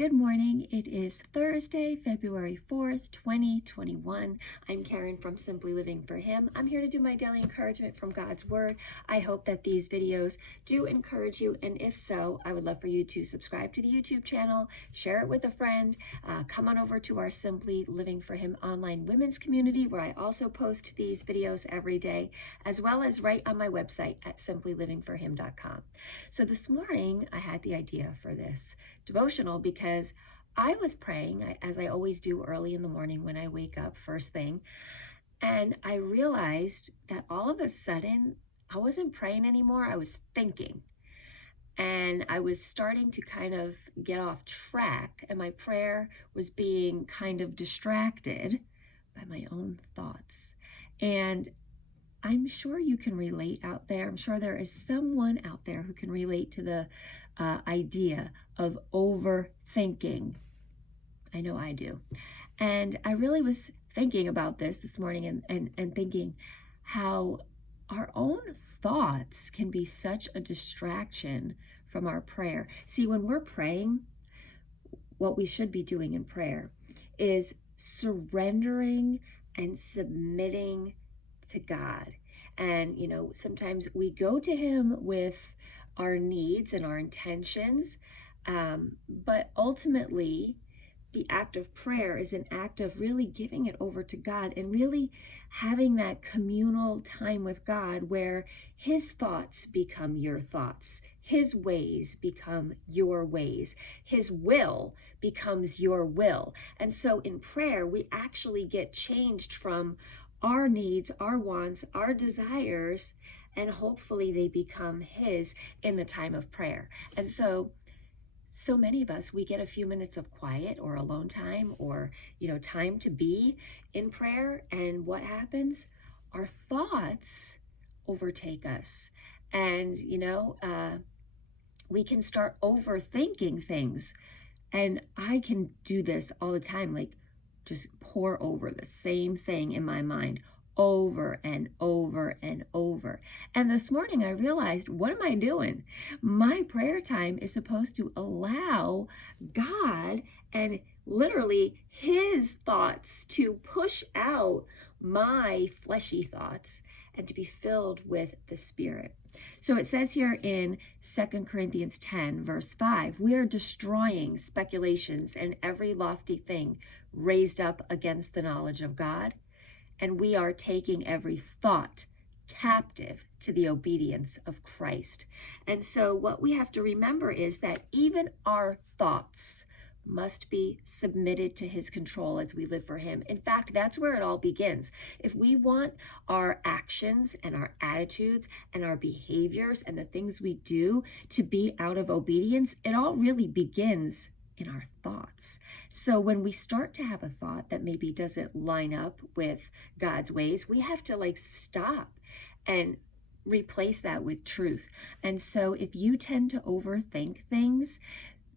Good morning. It is Thursday, February 4th, 2021. I'm Karen from Simply Living for Him. I'm here to do my daily encouragement from God's Word. I hope that these videos do encourage you, and if so, I would love for you to subscribe to the YouTube channel, share it with a friend, come on over to our Simply Living for Him online women's community, where I also post these videos every day, as well as right on my website at simplylivingforhim.com. So this morning, I had the idea for this devotional because I was praying, as I always do early in the morning when I wake up first thing, and I realized that all of a sudden I wasn't praying anymore. I was thinking, and I was starting to kind of get off track, and my prayer was being kind of distracted by my own thoughts. And I'm sure you can relate out there. I'm sure there is someone out there who can relate to the idea of overthinking. I know I do. And I really was thinking about this morning and thinking how our own thoughts can be such a distraction from our prayer. See, when we're praying, what we should be doing in prayer is surrendering and submitting to God. And, sometimes we go to Him with our needs and our intentions, but ultimately, the act of prayer is an act of really giving it over to God and really having that communal time with God where His thoughts become your thoughts. His ways become your ways. His will becomes your will. And so in prayer, we actually get changed from our needs, our wants, our desires, and hopefully they become His in the time of prayer. And so many of us, we get a few minutes of quiet or alone time or, time to be in prayer. And what happens? Our thoughts overtake us. And, we can start overthinking things. And I can do this all the time, like just pour over the same thing in my mind over and over and over. And this morning I realized, what am I doing? My prayer time is supposed to allow God and literally His thoughts to push out my fleshy thoughts and to be filled with the Spirit. So it says here in 2 Corinthians 10, verse 5, we are destroying speculations and every lofty thing raised up against the knowledge of God, and we are taking every thought captive to the obedience of Christ. And so what we have to remember is that even our thoughts must be submitted to His control as we live for Him. In fact, that's where it all begins. If we want our actions and our attitudes and our behaviors and the things we do to be out of obedience, it all really begins in our thoughts. So when we start to have a thought that maybe doesn't line up with God's ways, we have to stop and replace that with truth. And so if you tend to overthink things,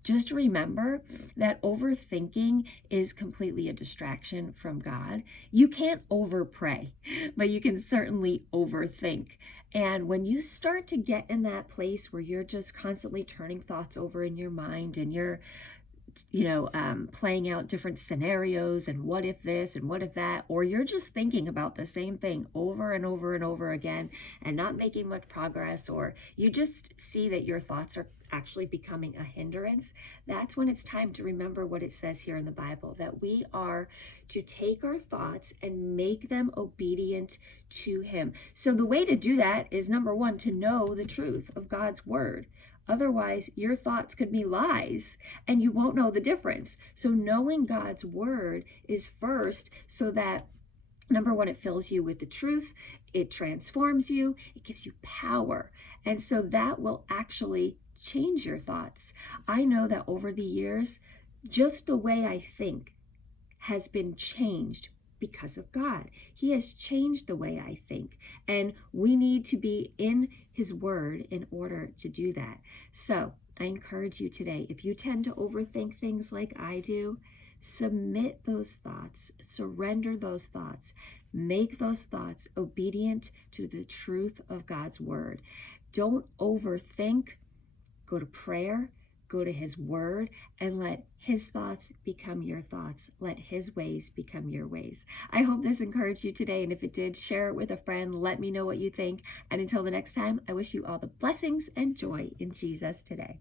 just remember that overthinking is completely a distraction from God. You can't overpray, but you can certainly overthink. And when you start to get in that place where you're just constantly turning thoughts over in your mind and you're playing out different scenarios and what if this and what if that, or you're just thinking about the same thing over and over and over again and not making much progress, or you just see that your thoughts are actually becoming a hindrance, that's when it's time to remember what it says here in the Bible, that we are to take our thoughts and make them obedient to Him. So the way to do that is, number one, to know the truth of God's Word. Otherwise, your thoughts could be lies and you won't know the difference. So knowing God's Word is first, so that, number one, it fills you with the truth, it transforms you, it gives you power. And so that will actually change your thoughts. I know that over the years, just the way I think has been changed because of God. He has changed the way I think, and we need to be in His Word in order to do that. So I encourage you today, if you tend to overthink things like I do, submit those thoughts, surrender those thoughts, make those thoughts obedient to the truth of God's Word. Don't overthink. Go to prayer, go to his word and let his thoughts become your thoughts. Let his ways become your ways. I hope this encouraged you today, and if it did, share it with a friend. Let me know what you think. And until the next time, I wish you all the blessings and joy in Jesus today.